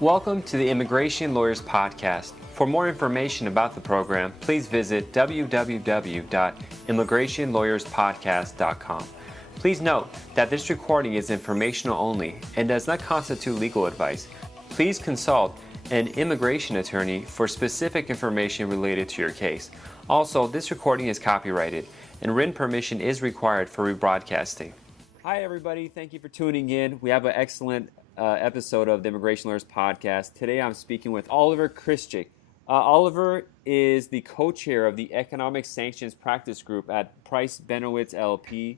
Welcome to the Immigration Lawyers Podcast. For more information about the program, please visit www.immigrationlawyerspodcast.com. Please note that this recording is informational only and does not constitute legal advice. Please consult an immigration attorney for specific information related to your case. Also, this recording is copyrighted and written permission is required for rebroadcasting. Hi everybody, thank you for tuning in. We have an excellent episode of the Immigration Lawyers Podcast. Today I'm speaking with Oliver Krischik. Oliver is the co-chair of the Economic Sanctions Practice Group at Price Benowitz LLP.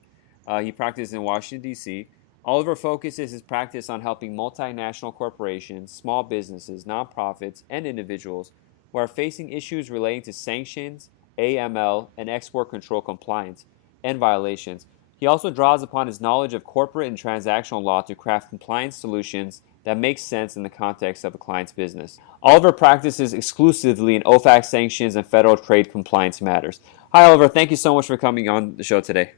He practices in Washington, D.C. Oliver focuses his practice on helping multinational corporations, small businesses, nonprofits, and individuals who are facing issues relating to sanctions, AML, and export control compliance and violations. He also draws upon his knowledge of corporate and transactional law to craft compliance solutions that make sense in the context of a client's business. Oliver practices exclusively in OFAC sanctions and federal trade compliance matters. Hi, Oliver. Thank you so much for coming on the show today.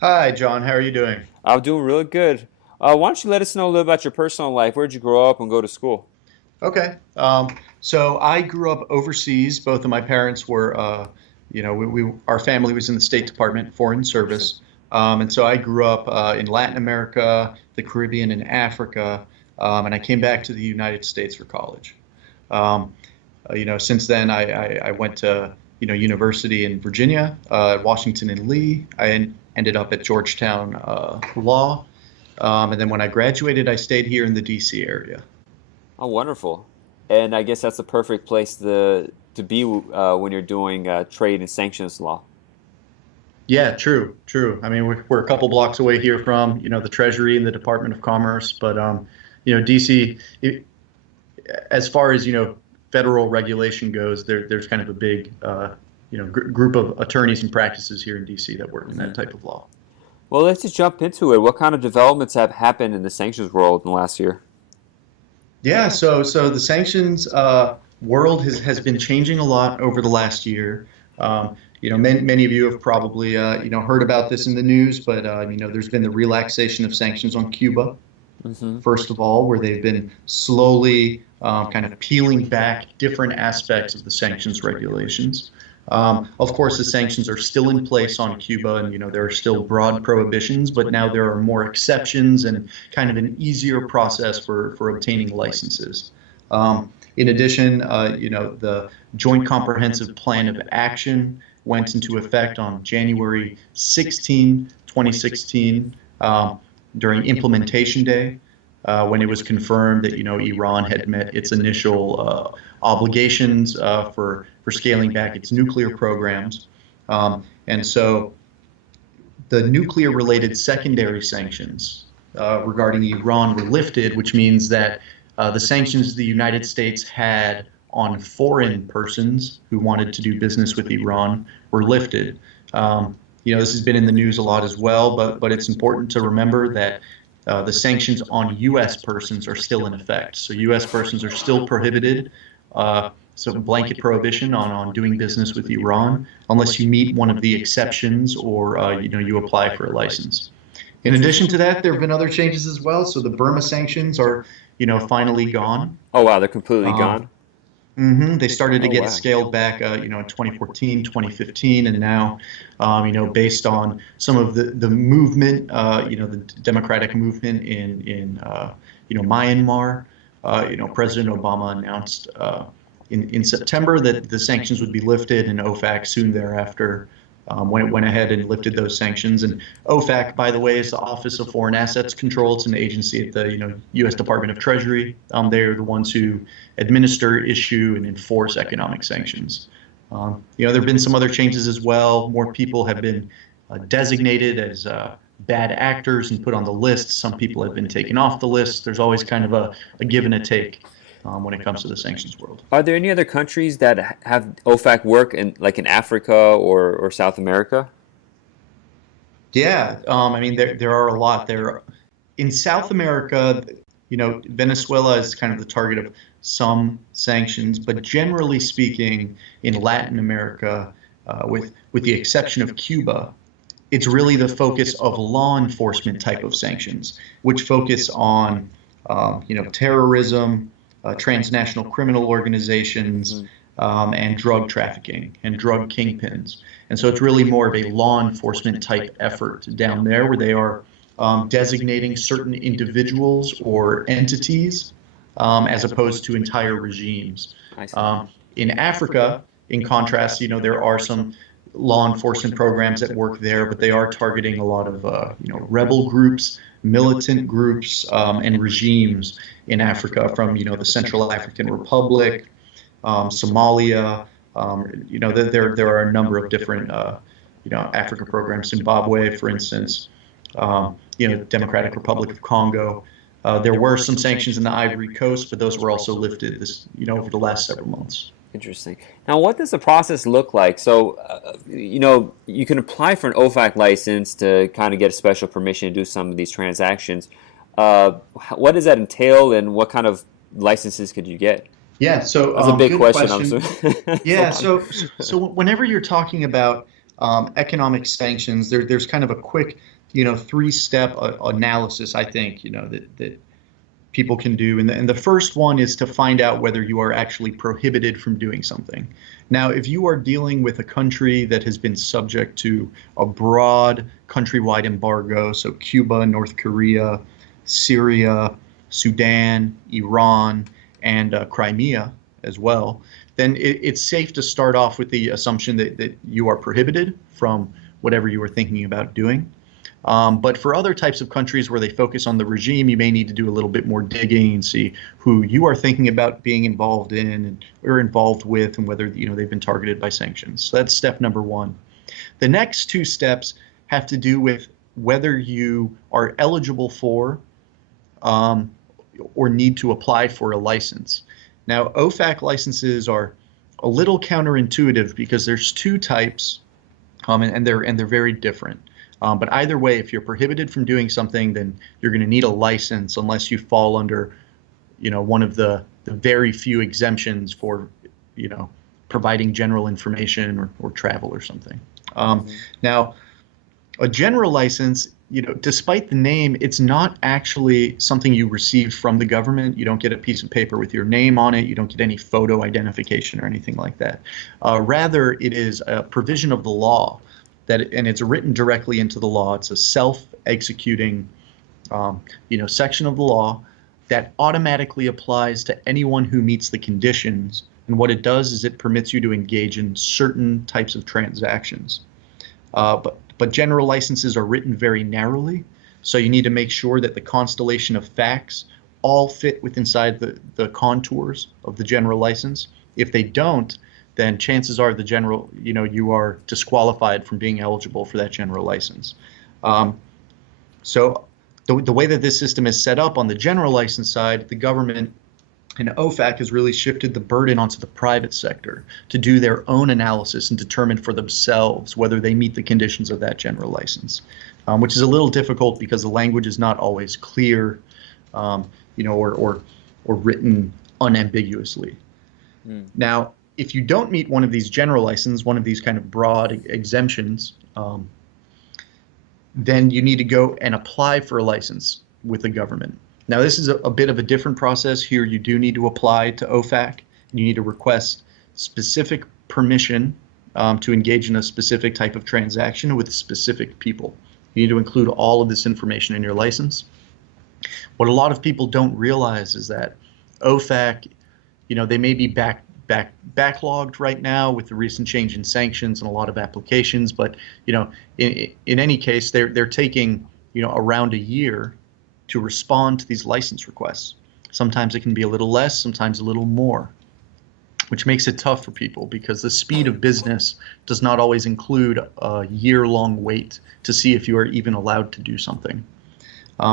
Hi, John. How are you doing? I'm doing really good. Why don't you let us know a little about your personal life? Where did you grow up and go to school? Okay. So I grew up overseas. Both of my parents were our family was in the State Department, Foreign Service. And so I grew up in Latin America, the Caribbean, and Africa. And I came back to the United States for college. Since then, I went to, university in Virginia, Washington and Lee. I ended up at Georgetown Law. And then when I graduated, I stayed here in the D.C. area. Oh, wonderful. And I guess that's the perfect place to be when you're doing trade and sanctions law. Yeah, true. I mean, we're a couple blocks away here from, the Treasury and the Department of Commerce, but, DC, as far as, federal regulation goes, there's kind of a big, group of attorneys and practices here in DC that work in that type of law. Well, let's just jump into it. What kind of developments have happened in the sanctions world in the last year? Yeah, so the sanctions world has been changing a lot over the last year. Many of you have probably heard about this in the news, but there's been the relaxation of sanctions on Cuba. Mm-hmm. First of all, where they've been slowly kind of peeling back different aspects of the sanctions regulations. Of course, the sanctions are still in place on Cuba, and there are still broad prohibitions, but now there are more exceptions and kind of an easier process for obtaining licenses. In addition, the Joint Comprehensive Plan of Action went into effect on January 16, 2016, during Implementation Day, when it was confirmed that Iran had met its initial obligations for scaling back its nuclear programs, and so the nuclear-related secondary sanctions regarding Iran were lifted, which means that the sanctions the United States had on foreign persons who wanted to do business with Iran were lifted. This has been in the news a lot as well, but it's important to remember that the sanctions on U.S. persons are still in effect. So U.S. persons are still prohibited, so blanket prohibition on doing business with Iran, unless you meet one of the exceptions or you apply for a license. In addition to that, there have been other changes as well. So the Burma sanctions are finally gone. Oh wow, they're completely gone. Mm-hmm. They started to get scaled back, in 2014, 2015, and now, based on some of the movement, the democratic movement in Myanmar, President Obama announced in September that the sanctions would be lifted, and OFAC soon thereafter went ahead and lifted those sanctions. And OFAC, by the way, is the Office of Foreign Assets Control. It's an agency at the U.S. Department of Treasury. They're the ones who administer, issue, and enforce economic sanctions. There have been some other changes as well. More people have been designated as bad actors and put on the list. Some people have been taken off the list. There's always kind of a give and a take when it comes to the sanctions world. Are there any other countries that have OFAC work in Africa or South America? Yeah, there are a lot. In South America, Venezuela is kind of the target of some sanctions, but generally speaking, in Latin America, with the exception of Cuba, it's really the focus of law enforcement type of sanctions, which focus on terrorism, transnational criminal organizations, Hmm. and drug trafficking and drug kingpins. And so it's really more of a law enforcement type effort down there where they are designating certain individuals or entities as opposed to entire regimes. I see. In Africa, in contrast, there are some law enforcement programs that work there, but they are targeting a lot of rebel groups, militant groups, and regimes in Africa, from the Central African Republic, Somalia. There are a number of different African programs. Zimbabwe, for instance. Democratic Republic of Congo. There were some sanctions in the Ivory Coast, but those were also lifted over the last several months. Interesting. Now, what does the process look like? So, you can apply for an OFAC license to kind of get a special permission to do some of these transactions. What does that entail, and what kind of licenses could you get? Yeah, so That's a big good question. question. Yeah, so whenever you're talking about economic sanctions, there's kind of a quick, three-step analysis, I think, that people can do. And the first one is to find out whether you are actually prohibited from doing something. Now, if you are dealing with a country that has been subject to a broad countrywide embargo, so Cuba, North Korea, Syria, Sudan, Iran, and Crimea as well, then it's safe to start off with the assumption that you are prohibited from whatever you are thinking about doing. But for other types of countries where they focus on the regime, you may need to do a little bit more digging and see who you are thinking about being involved in or involved with, and whether they've been targeted by sanctions. So that's step number one. The next two steps have to do with whether you are eligible for or need to apply for a license. Now, OFAC licenses are a little counterintuitive because there's two types, and they're very different. But either way, if you're prohibited from doing something, then you're going to need a license unless you fall under, one of the very few exemptions for, providing general information or travel or something. Now, a general license, despite the name, it's not actually something you receive from the government. You don't get a piece of paper with your name on it. You don't get any photo identification or anything like that. Rather, it is a provision of the law. And it's written directly into the law. It's a self-executing, section of the law that automatically applies to anyone who meets the conditions. And what it does is it permits you to engage in certain types of transactions. But general licenses are written very narrowly, so you need to make sure that the constellation of facts all fit inside the contours of the general license. If they don't, then chances are you are disqualified from being eligible for that general license. So the way that this system is set up on the general license side, the government and OFAC has really shifted the burden onto the private sector to do their own analysis and determine for themselves whether they meet the conditions of that general license, which is a little difficult because the language is not always clear, or written unambiguously. Now, if you don't meet one of these general licenses, one of these kind of broad exemptions, then you need to go and apply for a license with the government. Now, this is a bit of a different process. Here, you do need to apply to OFAC. You need to request specific permission to engage in a specific type of transaction with specific people. You need to include all of this information in your license. What a lot of people don't realize is that OFAC, they may be backlogged right now with the recent change in sanctions and a lot of applications, but in any case, they're taking around a year to respond to these license requests. Sometimes it can be a little less, sometimes a little more, which makes it tough for people because the speed of business does not always include a year-long wait to see if you are even allowed to do something.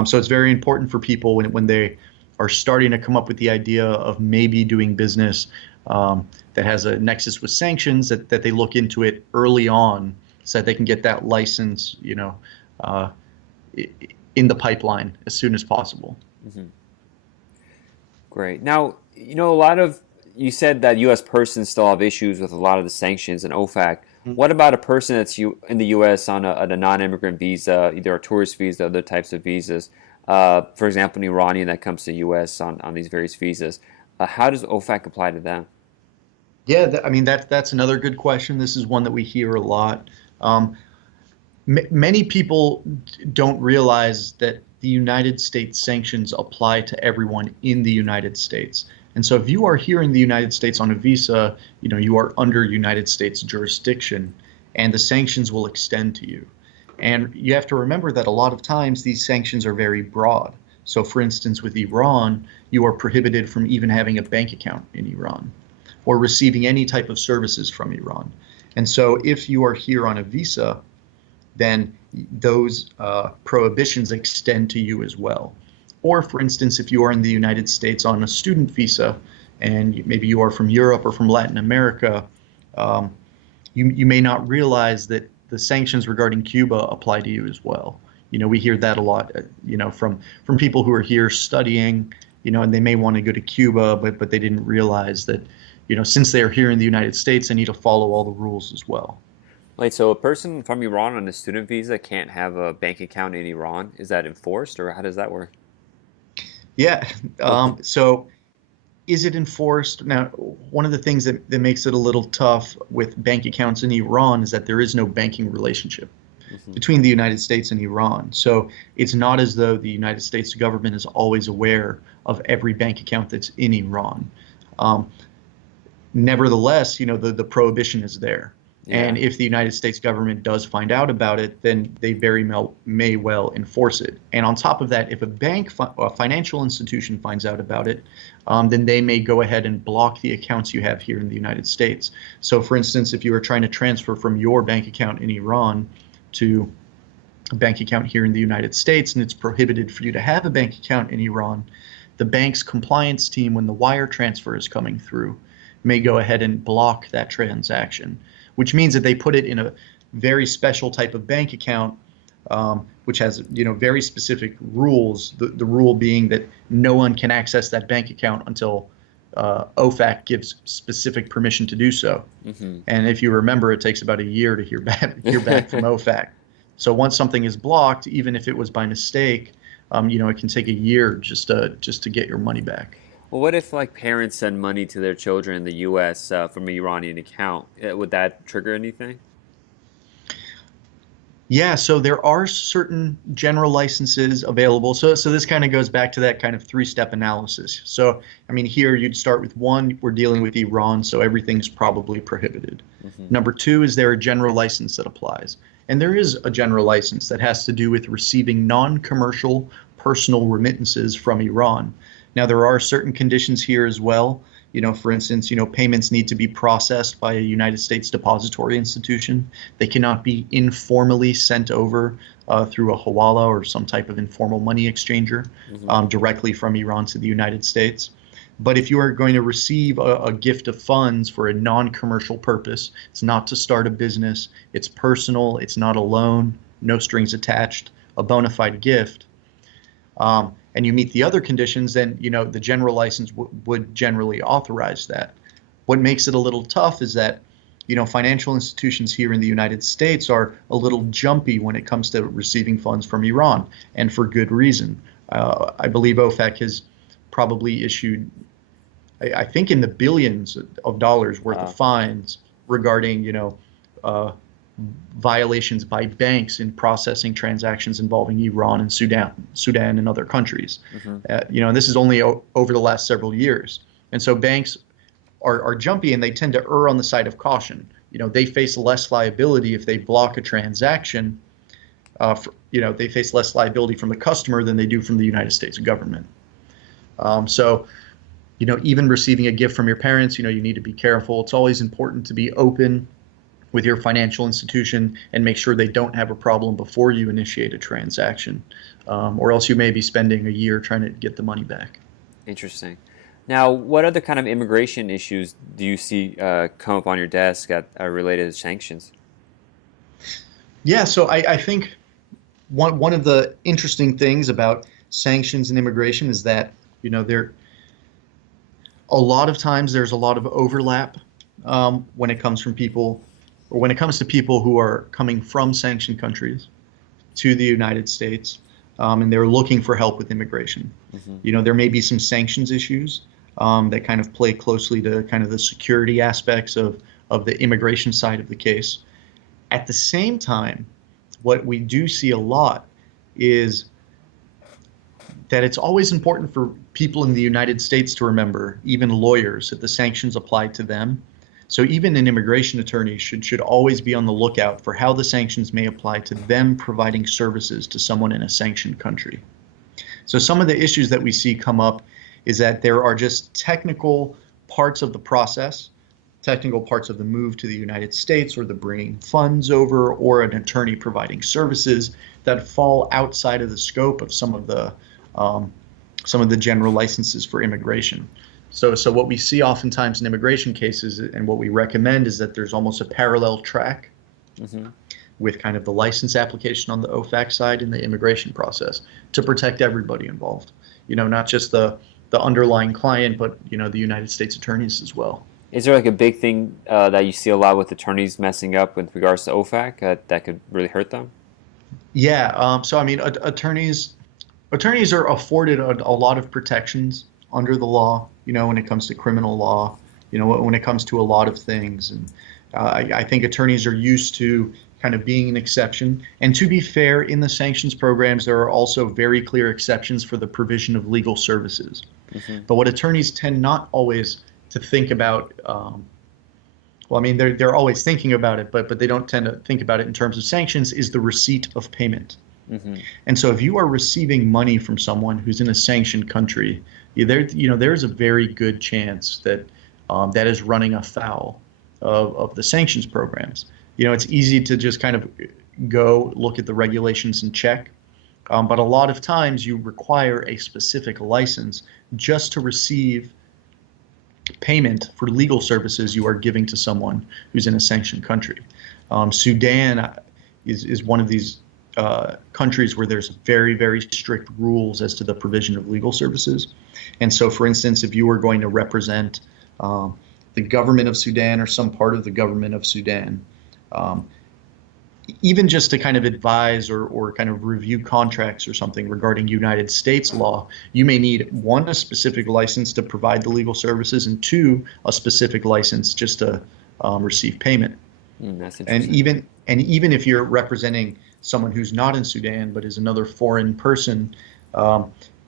So it's very important for people when they are starting to come up with the idea of maybe doing business that has a nexus with sanctions, that they look into it early on so that they can get that license, in the pipeline as soon as possible. Mm-hmm. Great. Now, you said that U.S. persons still have issues with a lot of the sanctions and OFAC. Mm-hmm. What about a person that's in the U.S. on a non-immigrant visa, either a tourist visa, other types of visas? for example, an Iranian that comes to the U.S. on these various visas. How does OFAC apply to them? Yeah, I mean that's another good question. This is one that we hear a lot. Um, Many people don't realize that the United States sanctions apply to everyone in the United States. And so if you are here in the United States on a visa, you are under United States jurisdiction and the sanctions will extend to you. And you have to remember that a lot of times these sanctions are very broad. So for instance, with Iran, you are prohibited from even having a bank account in Iran or receiving any type of services from Iran. And so if you are here on a visa, then those prohibitions extend to you as well. Or for instance, if you are in the United States on a student visa, and maybe you are from Europe or from Latin America, you may not realize that the sanctions regarding Cuba apply to you as well. We hear that a lot, from people who are here studying, and they may want to go to Cuba, but they didn't realize that, since they are here in the United States, they need to follow all the rules as well. Wait, so a person from Iran on a student visa can't have a bank account in Iran? Is that enforced, or how does that work? Yeah. So is it enforced? Now, one of the things that makes it a little tough with bank accounts in Iran is that there is no banking relationship between the United States and Iran. So it's not as though the United States government is always aware of every bank account that's in Iran. Nevertheless, the prohibition is there. Yeah. And if the United States government does find out about it, then they may well enforce it. And on top of that, if a financial institution finds out about it, then they may go ahead and block the accounts you have here in the United States. So for instance, if you were trying to transfer from your bank account in Iran to a bank account here in the United States, and it's prohibited for you to have a bank account in Iran, the bank's compliance team, when the wire transfer is coming through, may go ahead and block that transaction, which means that they put it in a very special type of bank account, which has very specific rules. The rule being that no one can access that bank account until OFAC gives specific permission to do so. And if you remember, it takes about a year to hear back from OFAC. So once something is blocked, even if it was by mistake, it can take a year just to get your money back. Well, what if parents send money to their children in the U.S. From an Iranian account? Would that trigger anything? Yeah, so there are certain general licenses available. So this kind of goes back to that kind of three-step analysis. So, I mean, here you'd start with one, we're dealing with Iran, so everything's probably prohibited. Number two, is there a general license that applies? And there is a general license that has to do with receiving non-commercial personal remittances from Iran. Now, there are certain conditions here as well. For instance, payments need to be processed by a United States depository institution. They cannot be informally sent over through a hawala or some type of informal money exchanger directly from Iran to the United States. But if you are going to receive a gift of funds for a non-commercial purpose, it's not to start a business, it's personal, it's not a loan, no strings attached, a bona fide gift, and you meet the other conditions, then the general license would generally authorize that. What makes it a little tough is that financial institutions here in the United States are a little jumpy when it comes to receiving funds from Iran, and for good reason. I believe OFAC has probably issued, I think, in the billions of dollars worth of fines regarding violations by banks in processing transactions involving Iran and Sudan and other countries. And this is only over the last several years. And so banks are jumpy, and they tend to err on the side of caution. They face less liability if they block a transaction. They face less liability from the customer than they do from the United States government. So even receiving a gift from your parents, you need to be careful. It's always important to be open with your financial institution and make sure they don't have a problem before you initiate a transaction, or else you may be spending a year trying to get the money back. Interesting. Now, what other kind of immigration issues do you see come up on your desk related to sanctions? Yeah, so I think one of the interesting things about sanctions and immigration is that there a lot of times there's a lot of overlap when it comes to people who are coming from sanctioned countries to the United States. and they're looking for help with immigration. There may be some sanctions issues that kind of play closely to kind of the security aspects of the immigration side of the case. At the same time, what we do see a lot is that it's always important for people in the United States to remember, even lawyers, that the sanctions apply to them. So even an immigration attorney should always be on the lookout for how the sanctions may apply to them providing services to someone in a sanctioned country. So some of the issues that we see come up is that there are just technical parts of the process, technical parts of the move to the United States or the bringing funds over or an attorney providing services that fall outside of the scope of some of the general licenses for immigration. So what we see oftentimes in immigration cases and what we recommend is that there's almost a parallel track with kind of the license application on the OFAC side and the immigration process to protect everybody involved. Not just the underlying client, but the United States attorneys as well. Is there like a big thing that you see a lot with attorneys messing up with regards to OFAC that could really hurt them? Yeah. So I mean, attorneys are afforded a lot of protections under the law. When it comes to criminal law, when it comes to a lot of things, and I think attorneys are used to kind of being an exception. And to be fair, in the sanctions programs, there are also very clear exceptions for the provision of legal services. But what attorneys tend not always to think about, they're always thinking about it, but they don't tend to think about it in terms of sanctions, is the receipt of payment. And so if you are receiving money from someone who's in a sanctioned country, there's a very good chance that that is running afoul of the sanctions programs. It's easy to just kind of go look at the regulations and check, but a lot of times you require a specific license just to receive payment for legal services you are giving to someone who's in a sanctioned country. Sudan is one of these countries where there's very, very strict rules as to the provision of legal services. And so, for instance, if you were going to represent the government of Sudan or some part of the government of Sudan, even just to kind of advise or kind of review contracts or something regarding United States law, you may need, one, a specific license to provide the legal services, and two, a specific license just to receive payment. That's interesting. And even if you're representing someone who's not in Sudan but is another foreign person,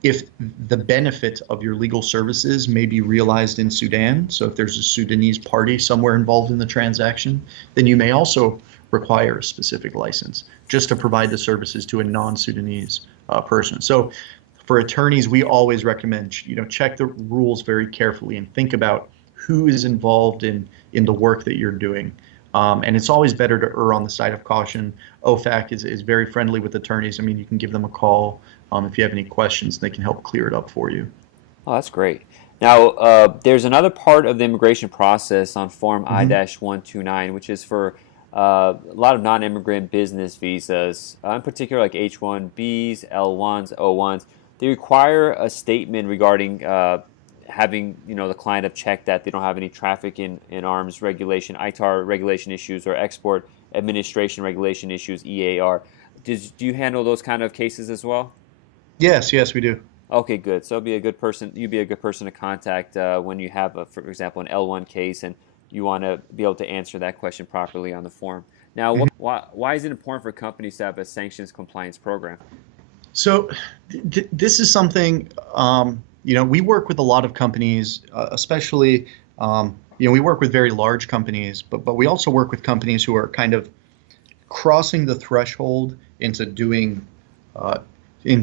if the benefit of your legal services may be realized in Sudan, so if there's a Sudanese party somewhere involved in the transaction, then you may also require a specific license just to provide the services to a non-Sudanese person. So for attorneys, we always recommend, check the rules very carefully and think about who is involved in the work that you're doing. And it's always better to err on the side of caution. OFAC is very friendly with attorneys. I mean, you can give them a call if you have any questions, they can help clear it up for you. Oh, that's great. Now, there's another part of the immigration process on Form I-129, which is for a lot of non-immigrant business visas, in particular like H-1Bs, L-1s, O-1s. They require a statement regarding having the client have checked that they don't have any traffic in arms regulation, ITAR regulation issues, or export administration regulation issues, EAR. Do you handle those kind of cases as well? Yes, we do. Okay, good. So you'd be a good person to contact when you have, for example, an L1 case and you want to be able to answer that question properly on the form. Now, why is it important for companies to have a sanctions compliance program? So this is something, we work with a lot of companies, especially, we work with very large companies, but we also work with companies who are kind of crossing the threshold into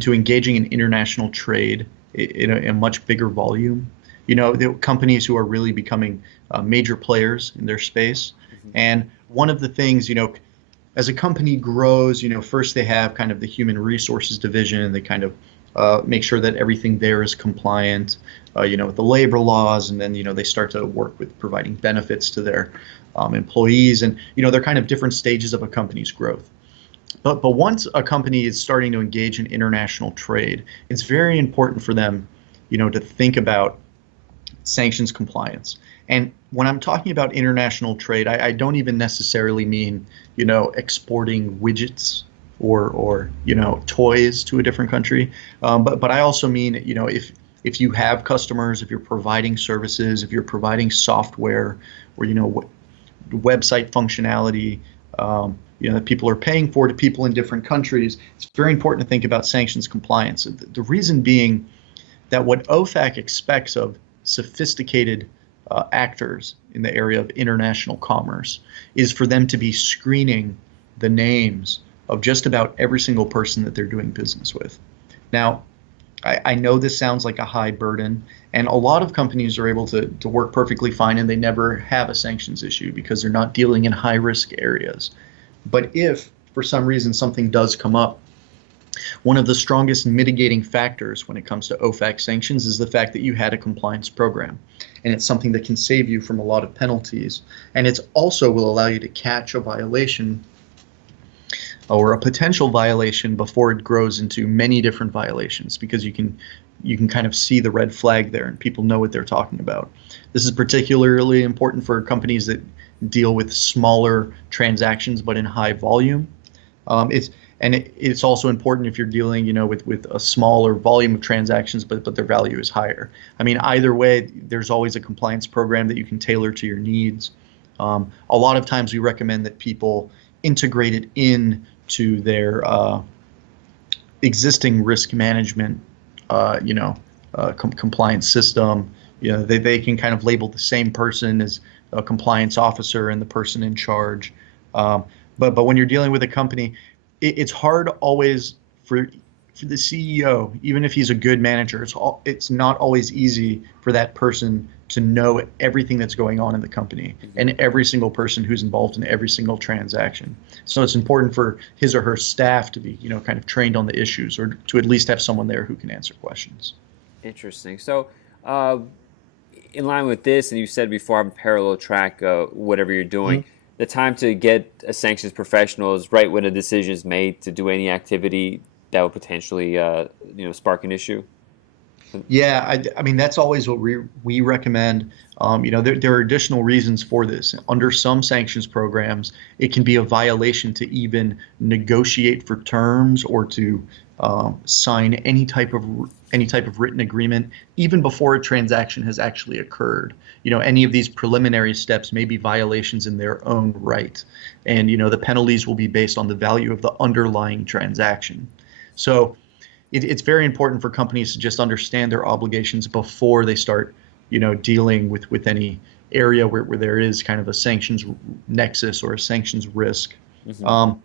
engaging in international trade in a much bigger volume. The companies who are really becoming major players in their space. And one of the things, as a company grows, first they have kind of the human resources division, and they kind of make sure that everything there is compliant, with the labor laws, and then, they start to work with providing benefits to their employees. And, they're kind of different stages of a company's growth. But once a company is starting to engage in international trade, it's very important for them, to think about sanctions compliance. And when I'm talking about international trade, I don't even necessarily mean, exporting widgets or toys to a different country. But I also mean, if you have customers, if you're providing services, if you're providing software, or website functionality, that people are paying for to people in different countries, it's very important to think about sanctions compliance. The reason being that what OFAC expects of sophisticated actors in the area of international commerce is for them to be screening the names of just about every single person that they're doing business with. Now, I know this sounds like a high burden, and a lot of companies are able to work perfectly fine and they never have a sanctions issue because they're not dealing in high-risk areas. But if, for some reason, something does come up, one of the strongest mitigating factors when it comes to OFAC sanctions is the fact that you had a compliance program. And it's something that can save you from a lot of penalties. And it also will allow you to catch a violation or a potential violation before it grows into many different violations, because you can kind of see the red flag there and people know what they're talking about. This is particularly important for companies that deal with smaller transactions but in high volume. It's also important if you're dealing, with a smaller volume of transactions, but their value is higher. I mean, either way, there's always a compliance program that you can tailor to your needs. A lot of times we recommend that people integrate it into their existing risk management, compliance system. They can kind of label the same person as a compliance officer and the person in charge. But when you're dealing with a company, it's hard always for the CEO, even if he's a good manager. It's not always easy for that person to know everything that's going on in the company and every single person who's involved in every single transaction. So it's important for his or her staff to be, kind of trained on the issues, or to at least have someone there who can answer questions. Interesting. So, in line with this, and you said before, I'm parallel track whatever you're doing. Mm-hmm. The time to get a sanctions professional is right when a decision is made to do any activity that would potentially, spark an issue. Yeah, I mean, that's always what we recommend. There are additional reasons for this. Under some sanctions programs, it can be a violation to even negotiate for terms or to sign any type of written agreement, even before a transaction has actually occurred. Any of these preliminary steps may be violations in their own right, and the penalties will be based on the value of the underlying transaction. So it's very important for companies to just understand their obligations before they start, dealing with any area where there is kind of a sanctions nexus or a sanctions risk. Mm-hmm.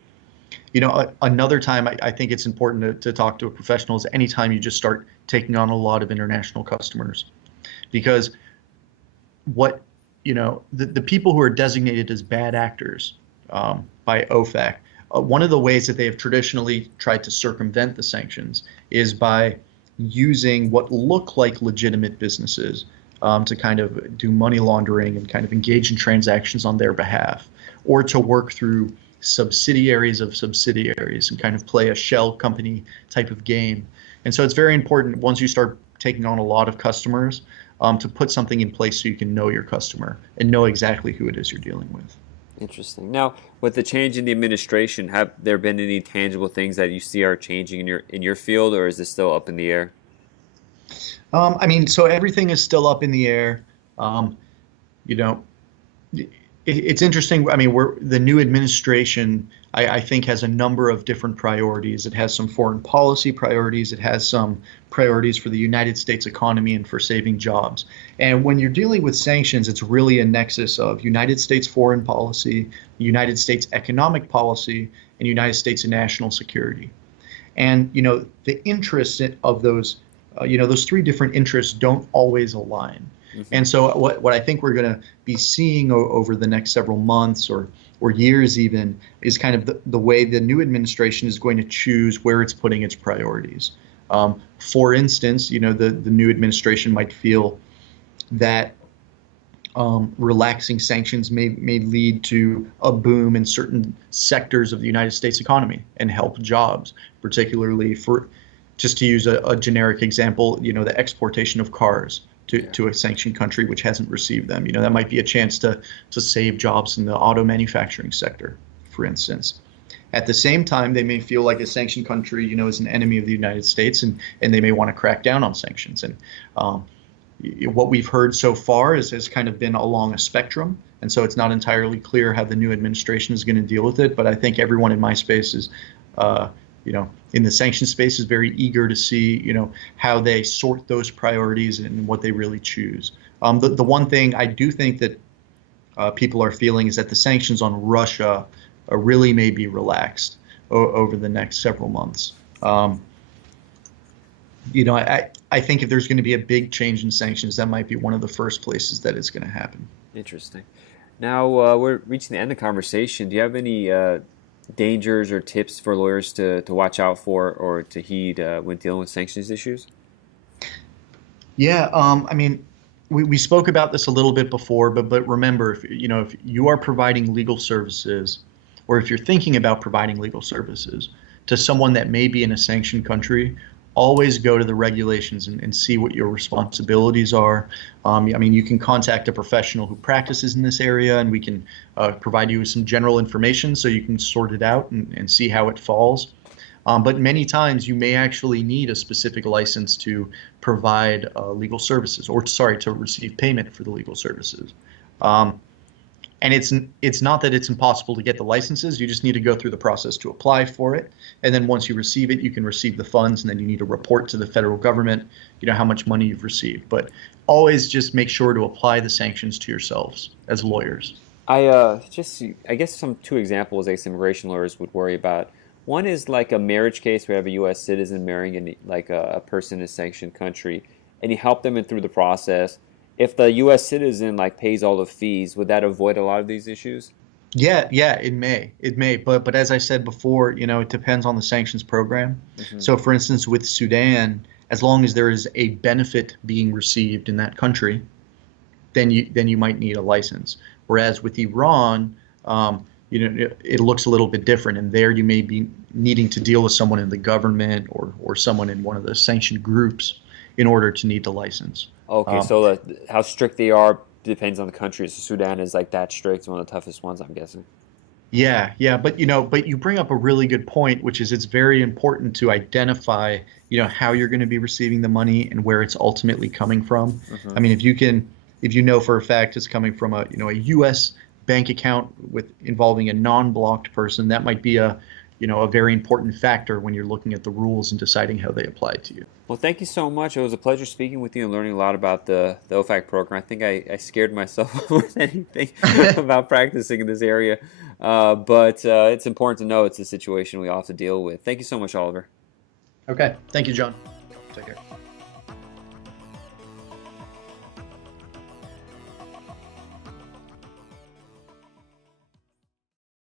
Another time I think it's important to talk to a professional is anytime you just start taking on a lot of international customers, because the people who are designated as bad actors by OFAC, one of the ways that they have traditionally tried to circumvent the sanctions is by using what look like legitimate businesses to kind of do money laundering and kind of engage in transactions on their behalf, or to work through subsidiaries of subsidiaries and kind of play a shell company type of game. And so it's very important, once you start taking on a lot of customers, to put something in place so you can know your customer and know exactly who it is you're dealing with. Interesting. Now, with the change in the administration, have there been any tangible things that you see are changing in your field, or is this still up in the air? So everything is still up in the air. It's interesting. The new administration, I think, has a number of different priorities. It has some foreign policy priorities. It has some priorities for the United States economy and for saving jobs. And when you're dealing with sanctions, it's really a nexus of United States foreign policy, United States economic policy, and United States national security. And, the interests of those three different interests don't always align. Mm-hmm. And so what I think we're going to be seeing over the next several months or years even is kind of the way the new administration is going to choose where it's putting its priorities. For instance, the new administration might feel that relaxing sanctions may lead to a boom in certain sectors of the United States economy and help jobs, particularly for, just to use a generic example, the exportation of cars to a sanctioned country which hasn't received them. That might be a chance to save jobs in the auto manufacturing sector, for instance. At the same time, they may feel like a sanctioned country, is an enemy of the United States, and they may want to crack down on sanctions. And what we've heard so far has kind of been along a spectrum, and so it's not entirely clear how the new administration is going to deal with it. But I think everyone in my space is, in the sanctions space, is very eager to see, how they sort those priorities and what they really choose. The one thing I do think that people are feeling is that the sanctions on Russia really may be relaxed over the next several months. I think if there's going to be a big change in sanctions, that might be one of the first places that it's going to happen. Interesting. Now, we're reaching the end of the conversation. Do you have any dangers or tips for lawyers to watch out for or to heed when dealing with sanctions issues? Yeah, we spoke about this a little bit before, but remember, if you are providing legal services, or if you're thinking about providing legal services to someone that may be in a sanctioned country, always go to the regulations and see what your responsibilities are. You can contact a professional who practices in this area, and we can provide you with some general information so you can sort it out and see how it falls. But many times you may actually need a specific license to provide legal services, or to receive payment for the legal services. And it's not that it's impossible to get the licenses. You just need to go through the process to apply for it. And then once you receive it, you can receive the funds, and then you need to report to the federal government, how much money you've received. But always just make sure to apply the sanctions to yourselves as lawyers. I guess two examples immigration lawyers would worry about. One is like a marriage case where you have a U.S. citizen marrying a person in a sanctioned country, and you help them through the process. If the U.S. citizen pays all the fees, would that avoid a lot of these issues? Yeah, it may. But as I said before, it depends on the sanctions program. Mm-hmm. So, for instance, with Sudan, as long as there is a benefit being received in that country, then you might need a license. Whereas with Iran, it looks a little bit different, and there you may be needing to deal with someone in the government or someone in one of the sanctioned groups in order to need the license. Okay, so how strict they are depends on the country. So Sudan is that strict. It's one of the toughest ones, I'm guessing. Yeah, but you bring up a really good point, which is it's very important to identify, how you're going to be receiving the money and where it's ultimately coming from. Mm-hmm. If you know for a fact it's coming from a U.S. bank account involving a non-blocked person, that might be a very important factor when you're looking at the rules and deciding how they apply to you. Well, thank you so much. It was a pleasure speaking with you and learning a lot about the OFAC program. I think I scared myself more than anything about practicing in this area. But it's important to know it's a situation we all have to deal with. Thank you so much, Oliver. Okay. Thank you, John. Take care.